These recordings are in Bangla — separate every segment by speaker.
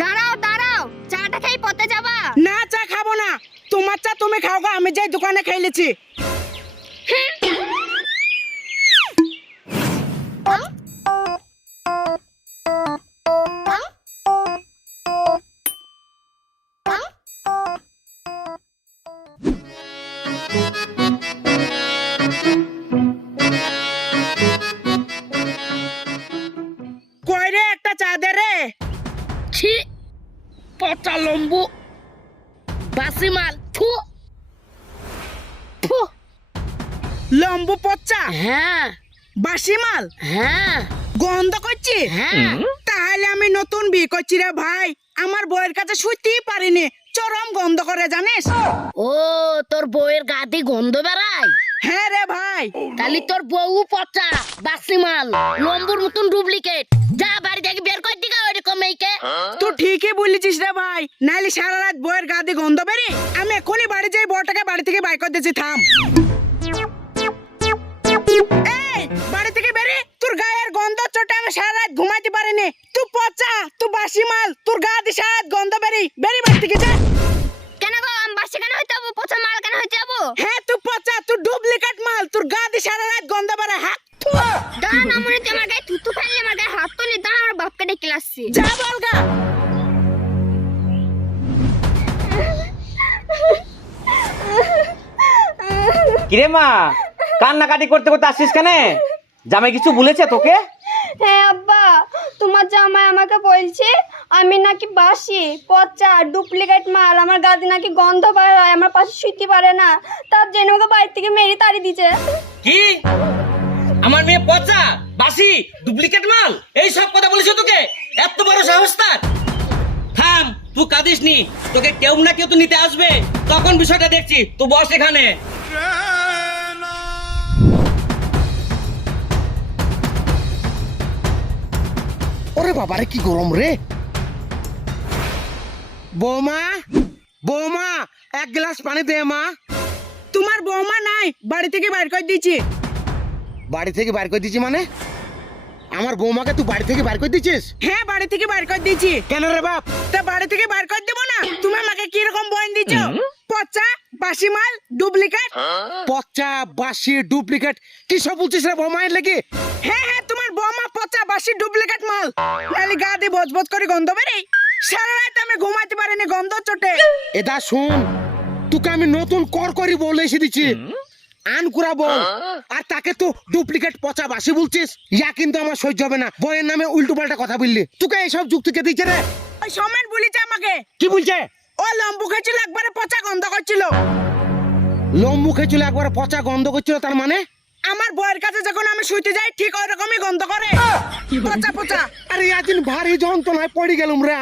Speaker 1: দাঁড়াও দাঁড়াও চাটা খেয়ে পথে যাবা।
Speaker 2: না চা খাব না। তোমার চা তুমি খাও গা আমি যাই দোকানে খাইলেছি কই
Speaker 3: লম্বু
Speaker 2: পচা।
Speaker 3: হ্যাঁ।
Speaker 2: বাসি মাল।
Speaker 3: হ্যাঁ।
Speaker 2: গন্ধ করছি?
Speaker 3: হ্যাঁ।
Speaker 2: তাহলে আমি নতুন বিয়ে করছি রে ভাই। আমার বউয়ের কাছে শুইতেই পারিনি। চরম গন্ধ করে জানিস?
Speaker 3: ও তোর বউয়ের গাদি গন্ধ বেড়ায়?
Speaker 2: হ্যাঁ রে ভাই।
Speaker 3: তাহলে তোর বউ পচা বাসি মাল লম্বুর মতন ডুপ্লিকেট। যা বাড়ি থেকে বের কর দিকে ওইরকম মেয়েকে
Speaker 2: তুই ঠিকই বলেছিস রে ভাই। নাইলে সারা রাত বউয়ের গাদি গন্ধ বেরি আমি এখনই বাড়ি যাই বউটাকে বাড়ি থেকে বাই করে দিয়েছি থাম। তোর গায়ের গন্ধ চোটে আমি সারা রাত ঘুমাইতে পারিনি। তুই পচা তুই বাসি মাল তোর গা দিয়ে সারা রাত গন্ধ বেরি বেরি বাড়ি থেকে যা
Speaker 1: কেন গো? আমি বাসে কেন হইতে যাব? পচা মাল কেন হইতে যাব?
Speaker 2: হ্যাঁ তুই পচা তুই ডুপ্লিকেট মাল তোর গা দিয়ে সারা রাত গন্ধ বেড়ে হাত
Speaker 1: দাঁড়া না মনে হচ্ছে আমার গায়ে থুতু ফেললে আমার গায়ে হাত তুলি। দাঁড়া আমার বাপকে ডেকে আসছি।
Speaker 2: যা বলগা
Speaker 4: কিরে মা কান্নাকাটি করতে করতে আসছিস কেন? জামাই কিছু বলেছে তোকে?
Speaker 1: হ্যাঁ আব্বা তোমার জামাই আমাকে বলছে আমি নাকি বাসি পচা ডুপ্লিকেট মাল আমার গাদি নাকি গন্ধ বার হয় আমার পাশে শুইতে পারে না তার জন্য ওকে বাড়ি থেকে মেরে তাড়ি দিছে
Speaker 4: কি? আমার মেয়ে পচা বাসি ডুপ্লিকেট মাল? এই সব কথা বলেছে তোকে? এত বড় সাহস তার? থাম তুই কাঁদিস নি তোকে কেউ না কেউ তো নিতে আসবে। তখন বিষয়টা দেখছি তুই বস এখানে।
Speaker 5: ওরে বাবারে কি গরম রে।
Speaker 2: বৌমা বৌমা এক গ্লাস পানি দে মা। তোমার বৌমা নাই বাড়ি থেকে বাইর করে দিয়েছি।
Speaker 5: বাড়ি থেকে বাইর করে দিচ্ছি মানে? আমার বৌমাকে তুই বাড়ি থেকে বাইর করে দিচ্ছিস
Speaker 2: হ্যাঁ বাড়ি থেকে বাইর করে দিয়েছি।
Speaker 5: কেন রে বাপ?
Speaker 2: তা বাড়ি থেকে বাইর করে দেবো না? তুমি আমাকে কীরকম বইন দিচ্ছ পচা বাসি মাল ডুপ্লিকেট।
Speaker 5: পচা বাসি ডুপ্লিকেট। কি সব বলছিস রে বৌমায়ের লেগে?
Speaker 2: হ্যাঁ হ্যাঁ তোমার বৌমা পচা বাসি ডুপ্লিকেট মাল। নালি গা দিয়ে বজ বজ করে গন্ধ বেরি। সারা রাত আমি ঘুমাইতে পারিনি গন্ধ চোটে।
Speaker 5: এটা শুন তোকে আমি নতুন কর করি বলে এসে দিচ্ছি। আন কুড়াবো আর তাকে তো ডুপ্লিকেট পচা বাসি বলছিস। ইয়া কিন্তু আমার সহ্য হবে না। বইয়ের নামে উল্টো পাল্টা কথা বললি। তোকে এইসব যুক্তি কে দিচ্ছে রে?
Speaker 2: ওই সমেন বলেছে আমাকে।
Speaker 5: কি বলছে?
Speaker 2: ও লম্বু খেয়েছিল একবারে পচা গন্ধ করছিল।
Speaker 5: লোম মুখে চলে একবার পচা গন্ধ করছিল তার মানে?
Speaker 2: আমার বউয়ের কাছে যখন আমি শুইতে যাই ঠিক ওই রকমই গন্ধ করে। পচা পচা।
Speaker 5: আরে একদিন ভারী যন্ত্রণায় পড়ে গেলুম রে?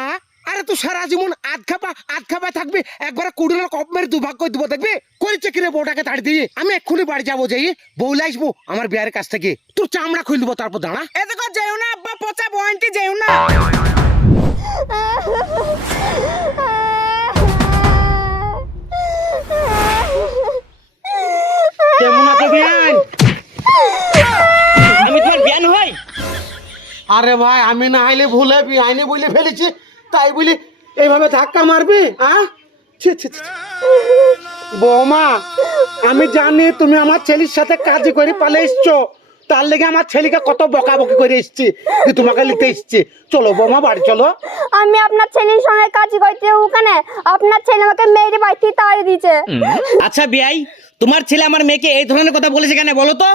Speaker 5: আরে তুই সারা জীবন আধ খাপা আধ খাপা থাকবি একবার কুড়ির কপ মেরে দুভাগ করে দিব দেখবি? করেছে কিরে বউটাকে তাড়ি দিয়ে? আমি এক্ষুনি বাড়ি যাব যাই। বউলে আসব আমার বিয়ারের কাছ থেকে। তোর চামড়া খুলে দেবো তারপর দাঁড়া।
Speaker 2: এদিকে যেও না আব্বা পচা বয়ন্তি যেও না।
Speaker 5: আরে ভাই আমি না হাইলে ভুলে বিয়াইনে বলে ফেলেছি তাই বলি এইভাবে ধাক্কা মারবি আ? ছি ছি ছি। বৌমা আমি জানি তুমি আমার ছেলের সাথে কাজ করে পালে এসছো। তার লেগে আমার ছেলেকে কত বকাবকি করে এসছি যে তোমাকে নিতে এসছি। চলো বৌমা বাড়ি চলো।
Speaker 1: আমি আপনার ছেলের সঙ্গে কাজ করতে ওখানে। আপনার ছেলে আমাকে মেরে বাড়ি থেকে তাড়ি দিছে
Speaker 4: আচ্ছা বিয়াই তোমার ছেলে আমার মেয়েকে এই ধরনের কথা বলেছে কেন বলো তো?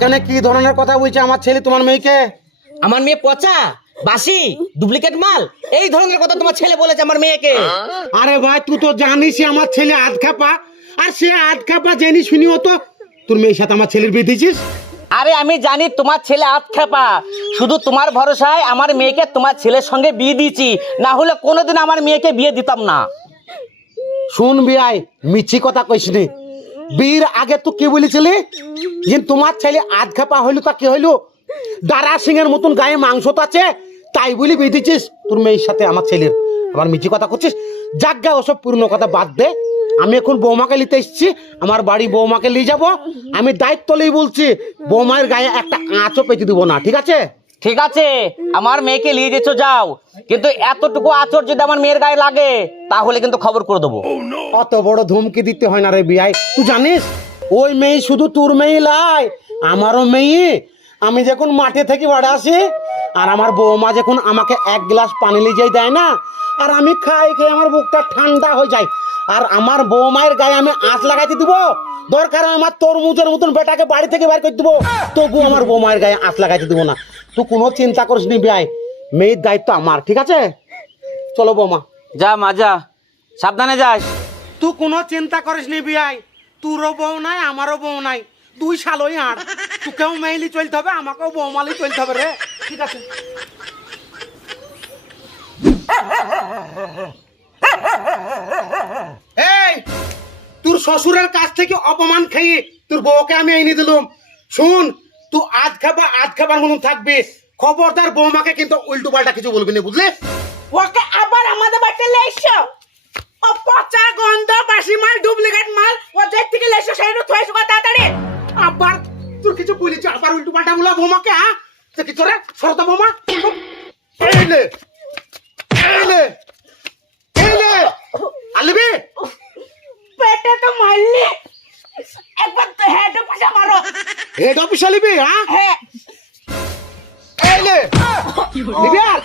Speaker 5: কেন কি ধরনের কথা বলছে আমার ছেলে তোমার মেয়েকে?
Speaker 4: আমার মেয়ে পচা বাসি ডুপ্লিকেট মাল এই ধরনের কথা তোমার ছেলে বলেছে আমার মেয়েকে।
Speaker 5: আরে ভাই তুই তো জানিস আমার ছেলে আধ খাপা আর সে আধ খাপা জেনি শুনিও তো। তোর মেয়ের সাথে আমার ছেলের বিয়ে দিয়েছিস?
Speaker 4: আরে আমি জানি তোমার ছেলে আত খেপা শুধু তোমার ভরসায় আমার মেয়েকে তোমার ছেলের সঙ্গে বিয়ে দিয়েছি না হলে কোনোদিন আমার মেয়েকে বিয়ে দিতাম না।
Speaker 5: শুন বিয়াই মিছি কথা কইস নি। বীর আগে তুই কি বলেছিলি যে তোমার ছেলে আধ খাপা হইল তা কি হইল? দারা সিং এর মতন গায়ে মাংস তো আছে তাই বলি বেঁধেছিস তোর মেয়ের সাথে আমার ছেলের। আমার মিছি কথা করছিস? যাজ্ঞা ওসব পুরনো কথা বাদ দে। আমি এখন বৌমাকে নিতে এসেছি আমার বাড়ি বৌমাকে নিয়ে যাব। আমি দায়িত্ব নিয়ে বলছি বৌমায়ের গায়ে একটা আঁচও পেতে দিব না ঠিক আছে?
Speaker 4: ঠিক আছে আমার মেয়েকে নিয়ে যেছো যাও। কিন্তু এতটুকু আচর যদি আমার মেয়ের গায়ে লাগে তাহলে কিন্তু খবর করে দেবো।
Speaker 5: অত বড় ধমকি দিতে হয় না রে বিয়াই তুই জানিস? ওই মেয়ে শুধু তোর মেয়ে লাই আমারও মেয়ে। আমি যখন মাঠে থেকে বাড়ি আসি আর আমার বৌমা যখন আমাকে এক গ্লাস পানি লিজেই দেয় না আর আমি খাই খেয়ে আমার বুকটা ঠান্ডা হয়ে যায়। আর আমার বৌমায়ের গায়ে আমি আঁচ লাগাইতে দিব দরকার আমার তরমুজের মতন বেটাকে বাড়ি থেকে বের করে দিব তবু আমার বৌমায়ের গায়ে আঁচ লাগাইতে দিব না। তুই কোনো চিন্তা করিস নি বিয়াই মেয়ের দায়িত্ব আমার ঠিক আছে? চলো বৌমা।
Speaker 4: যা মা যা। সাবধানে যাস।
Speaker 5: তুই কোনো চিন্তা করিস নি বিয়াই তোরও বউ নাই আমারও বউ নাই দুই সালই আর তোকেও মেইলি চলতে হবে আমাকেও বৌমালি চলতে হবে রে। ঠিক আছে। এই তোর শ্বশুরের কাছ থেকে অপমান খাইয়ে তোর বউকে আমি এনে দিলাম। শুন তুই আধ খাবা আধ খাবার মতন থাকবি খবরদার বৌমাকে কিন্তু উল্টো পাল্টা কিছু বলবি না বুঝলে?
Speaker 2: ওকে আবার আমাদের বাড়িতে লেসো ও পচা গন্ধ বাসি মাল ডুপ্লিকেট মাল ও থেকে লেসো সেইটা থইছো কত তাড়াতাড়ি।
Speaker 5: আবার তোর কিছু বলেছি আবার উল্টো পাল্টা বলা বৌমাকে হ্যাঁ? কি তোরে? সরতা বৌমা? এইলে এইলে এইলে আলবি?
Speaker 2: পেটে তো মারলি। একবার তো হেড পয়সা মারো।
Speaker 5: হেড অফিস আলিবি হ্যাঁ?
Speaker 2: হ্যাঁ।
Speaker 5: এইলে নিবি আর?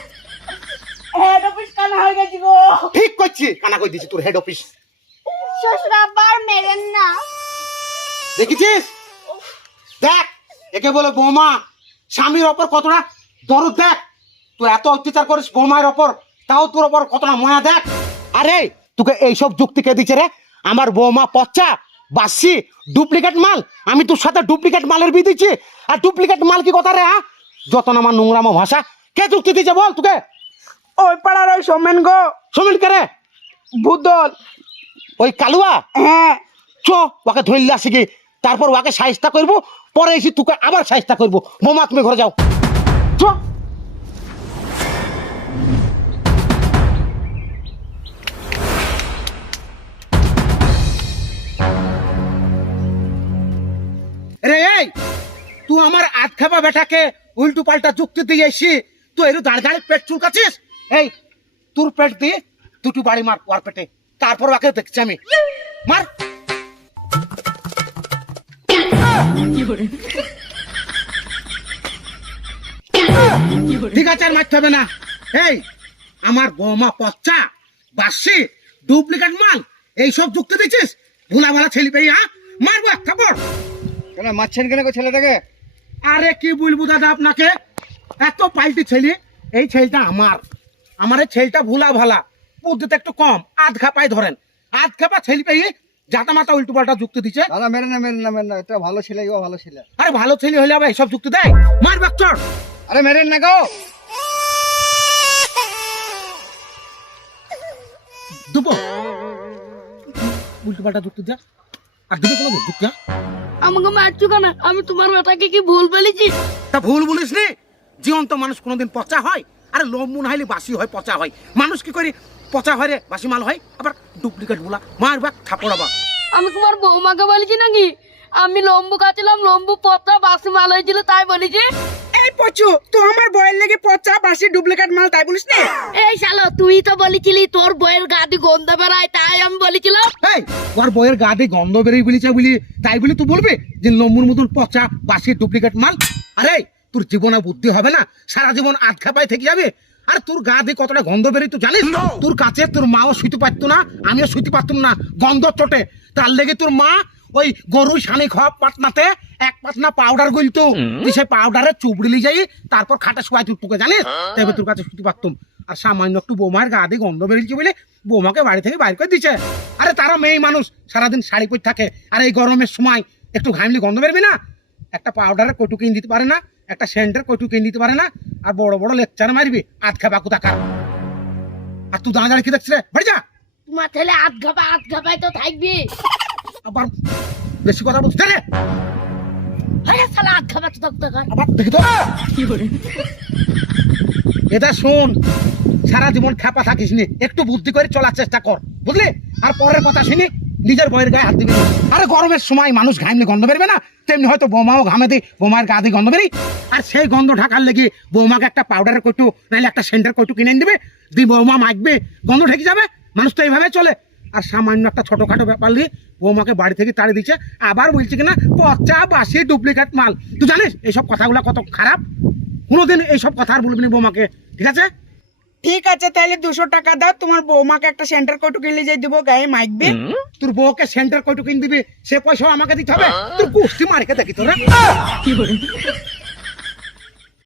Speaker 2: হেড অফিস কানা হয়ে গেছি গো।
Speaker 5: ঠিক করছি কানা কই দিছি তোর হেড অফিস
Speaker 1: শ্বশুর আব্বা আর মেরেন না।
Speaker 5: দেখেছিস? দেখ একে বলে বৌমা স্বামীর ওপর কতটা দরদ দেখ। তুই এত অত্যাচার করিস বৌমায়ের ওপর তাও তোর ওপর কতটা ময়া দেখ। আরে তোকে এইসব যুক্তি কে দিচ্ছে রে? আমার বৌমা পচ্চা বাসি ডুপ্লিকেট মাল। আমি তোর সাথে ডুপ্লিকেট মালের বিয়ে দিচ্ছি। আর ডুপ্লিকেট মাল কি কথা রে হ্যাঁ যত না আমার নোংরামো ভাষা কে যুক্তি দিচ্ছে বল তোকে?
Speaker 2: ওই পাড়ার ওই সোমেন গো।
Speaker 5: সমীর কে রে?
Speaker 2: ভূতল।
Speaker 5: ওই কালুয়া?
Speaker 2: হ্যাঁ।
Speaker 5: চ ওকে ধরলে আসি কি? তারপর ওকে সাহিস্তা করব পরে এসে তোকে আবার সাহিস্তা করব। বোমা তুমি ঘরে যাও। তুই আমার আধ খাবা বেটাকে উল্টো পাল্টা যুক্তি দিয়ে এসি তুই এরু দাঁড়িয়ে দাঁড়িয়ে পেট চুলকাছিস এই, তোর পেট দিয়ে দুটো বাড়ি মার ওর পেটে। তারপর ওকে দেখছি আমি। মার। ঠিক আছে আর মারতে হবে না। এই আমার বৌমা পচ্চা বাসি ডুপ্লিকেট মাল এইসব যুক্তি দিচ্ছিস? ভুলা ভালা ছেলে পেয়ে হ্যাঁ? মারবো এক থাপড়
Speaker 6: কেন মারছেন কেন গো ছেলেটাকে?
Speaker 5: আরে কি বলব দাদা আপনাকে? এত পাল্টি ছেলে এই ছেলেটা আমার। আমার এই ছেলেটা ভুলা ভালা বুদ্ধিতে একটু কম আধ খাপায় ধরেন। আধ খাপা ছেলে পেয়ে জাতা মাতা উল্টো পাল্টা যুক্তি দিচ্ছে
Speaker 6: না মেরে না মেরে না মেরে না এটা ভালো ছেলে গো ভালো ছেলে।
Speaker 5: আরে ভালো ছেলে হলে আবার এইসব যুক্তি দেয়? মার বাচ্চর
Speaker 6: আরে মেরেন না গো!
Speaker 5: দুপো। উল্টো পাল্টা যুক্তি দেয় আর দুটো কোনো যুক্তি দেয়?
Speaker 3: আমাকে মারছো কেন? আমি তোমার বেটাকে কি ভুল বলেছি?
Speaker 5: তা ভুল বলিস নি জীবন্ত মানুষ কোনোদিন পচা হয়? আরে লম্বু না হইলে বাসি হয় পচা হয়। মানুষ কি করে? পচা হয় রে বাসি মাল হয় আবার ডুপ্লিকেটগুলা মারবা থাপড়াবা।
Speaker 3: আমি তোমার বৌমাকে বলেছি নাকি? আমি লম্বু খাচ্ছিলাম লম্বু পচা বাসি মাল হয়েছিল তাই বলেছি।
Speaker 2: এই পচু তো আমার বয়ের লেগে পচা বাসি ডুপ্লিকেট মাল তাই বলিস না।
Speaker 3: এই শালো তুই তো বলেছিলি তোর বইয়ের গাদি গন্ধ বেড়ায় তাই আমি বলেছিলাম।
Speaker 5: এই ওর বইয়ের গা দিয়ে গন্ধ বেরিয়ে বলিছে বলি তাই বলি তুই বলবি যে লম্বুর মতন পচা বাসি ডুপ্লিকেট মাল? আরে তোর জীবনে বুদ্ধি হবে না? সারা জীবন আধ খাপায় থেকে যাবে? আর তোর গা দিয়ে কতটা গন্ধ বেরিয়ে তুই জানিস? তোর কাছে তোর মাও শুইতে পারতো না আমিও শুইতে পারতাম না গন্ধ চটে। তার লেগে তোর মা ওই গরু সানি খাওয়া পাটনাতে এক পাতনা পাউডার গলতো তুই সেই পাউডারে চুবড়িলি যাই তারপর খাটে শুয়াই তুই তোকে জানিস? তবে তোর কাছে শুতে পারতাম। আর সামান্য একটু বৌমার গা দিয়ে গন্ধ বেরিয়েছে বলে বৌমাকে বাড়ি থেকে বাইর করে দিচ্ছে আরে তারা মেয়ে মানুষ সারাদিন শাড়ি পরে থাকে। আর এই গরমের সময় একটু ঘামলি গন্ধ বেরবি না? একটা পাউডারের কটু কিনে দিতে পারে না। একটা সেন্টের কটু কিনে দিতে পারে না? আর বড় বড় লেকচার মারবি আধ খাবা খা আর তুই দাঁড়া কি দেখছিস রে? বাড়ি যা।
Speaker 3: তোমার ছেলে আধ ঘাপা আধ ঘাপাই তো থাকবি।
Speaker 5: আবার বেশি কথা বলছিস। রে
Speaker 3: হয়ে শালা আধ ঘাপা তো কর
Speaker 5: আবার দেখি তো। এটা শোন সারা জীবন খেপা থাকিস নি। একটু বুদ্ধি করে চলার চেষ্টা কর বুঝলি? আর পরের কথা শুনি। নিজের বইয়ের গায়ে হাত দিবি। আরে গরমের সময় মানুষ ঘামলে গন্ধ বেরবে না। তেমনি হয়তো বৌমাও ঘামে দিই বৌমার গা দিয়ে গন্ধ বেরি। আর সেই গন্ধ ঢাকার লেগে বৌমাকে একটা পাউডারের কটু নাহলে একটা সেন্টার কটু কিনে দিবে। দি বৌমা মাখবে, গন্ধ ঢেকে যাবে। মানুষ তো এইভাবে চলে। আর সামান্য একটা ছোটোখাটো ব্যাপার নিয়ে বৌমাকে বাড়ি থেকে তাড়ি দিচ্ছে। আবার বলছে কিনা, পচা বাসি ডুপ্লিকেট মাল। তুই জানিস, এইসব কথাগুলো কত খারাপ? কোনোদিন এইসব কথা আর বলবি না বৌমাকে। ঠিক আছে?
Speaker 2: ঠিক আছে তাহলে দুশো টাকা দাও তোমার বৌমাকে একটা সেন্টার কটু কিনলে যাই দিবো গায়ে মাইকবে
Speaker 5: তোর বউকে সেন্টার কটু কিনে দিবি সে পয়সাও আমাকে দিতে হবে। তোর কুস্তি মারকে দেখি তোরা